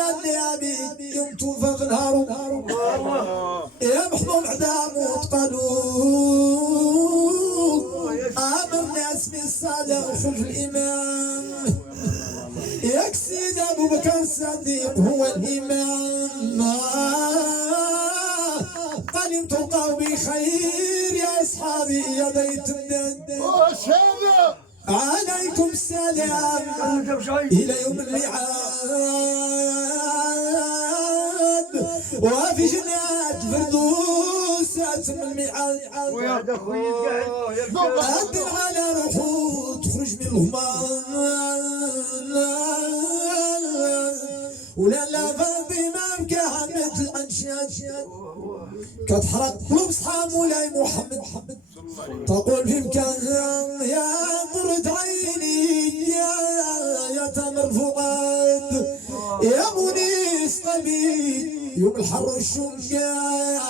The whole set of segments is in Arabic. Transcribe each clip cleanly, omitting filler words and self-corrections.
أنا أبي يوم توفى في الهارو يا محمود عدام وتقالوا آمر ناس من الصلاة وخلف الإمام ياك سيد أبو بكر الصديق هو الإمام قال تلقوا بخير يا أصحابي يا بيت الندى عليكم السلام إلى يوم الميعاد وفي جنات فردوس أتم الميعاد أدر على روحو تخرج من الغمان ولا لا فاطمة مكحمة الأنشاد كتحرق قلوب صحاب مولاي محمد تقول في مكان يا قرة عيني يا تمر فؤاد يا منيس قلبي يوم الحر والشمقان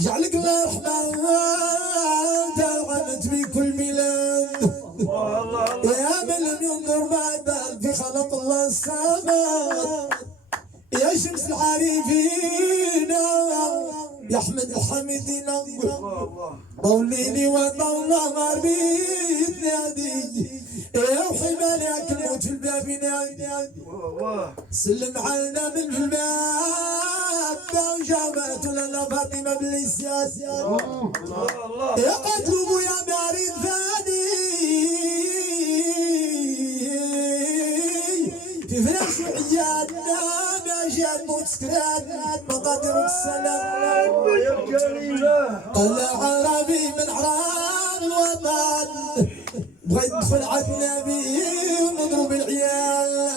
جعلك الله رحمن دعمت بكل بلاد يا من لم ينظر بعد في خلق الله السماء يا شمس العارفين يا احمد الحميدين طوليني وطول نهار بيت نادي يا وحمال ياك الموت في الباب نادي سلم علينا من في الباب جابت ولا فاطمه باللسان يا قتلوا يا بارد فادي في فراش وعيادنا ما جات موت سكران مقادير السلام طلع عربي من عراب الوطن بغى يدخل على النبي ونضرب العيال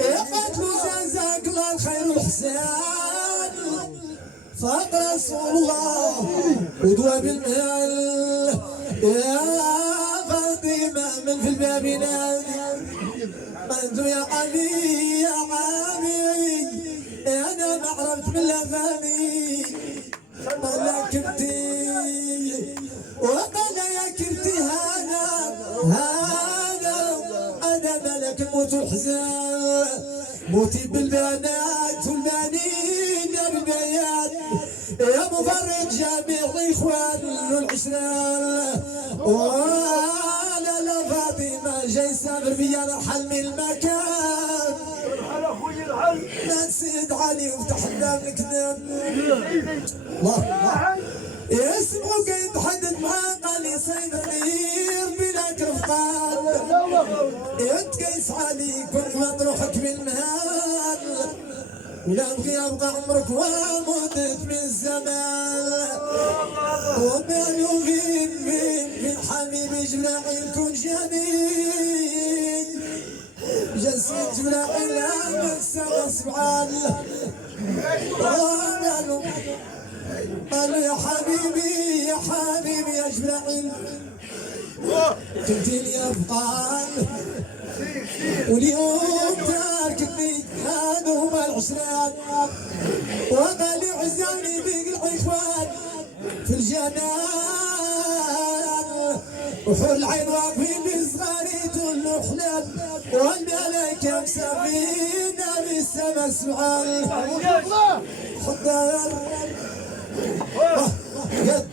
يا قتلوا جزاك الله الخير والحسان فاق رسول الله ودوا بالمال يا فاطمه من في الباب نادي انتو يا عمي يا عمي انا ما عرفت من الاغاني طلع كبتي وقال يا كبتي هذا انا ملك الموت والحزان موتي بالبنات والبنين يا بالبيات يا مفرج جميع الاخوان والعشران ولا لا فاطمه جاي سافر بيا نرحل من المكان ما نسيد علي وتحدى الكذاب الله اسمه يتحدث معاه قال لي صيد غير بلا كرفقان يتقيس علي كنت مطروحك بالمهال ولا ابغي ابقى عمرك ومدت من الزمان وبين وبين من حبيبي جبرائيل كن جميل جسد جبرائيل من السما سبحان قالوا يا حبيبي يا حبيبي يا جبرائيل قلت لي افضل واليوم تاركتني هذا هما العشران وقال عزاني بيق الاخوان في الجنان وحور العين واقفين بصغاري تقول له حلال والملائكه مسافين بالسما سبحان حضر يد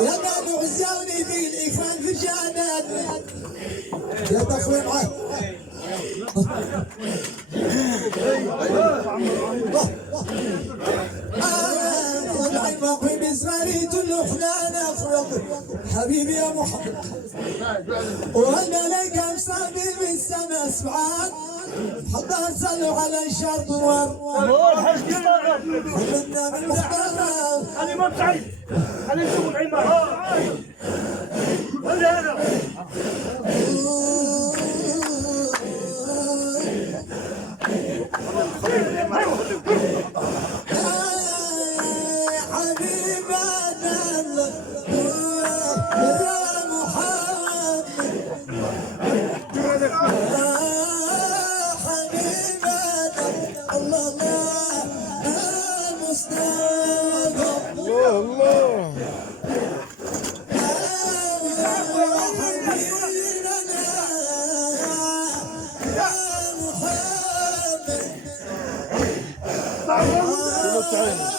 يا نادو عزاوني في الاخوان في الجنان يا تخوي معاك العين واقفي بصغاري تقول حنانا حبيبي يا محمد والملائكة مصابين بالسما سبحان حتى صلوا على الشرط نور ومنا بالمختار هذه ما بتعيد هذه نشوف العين ولا هذا حبيبنا Yeah.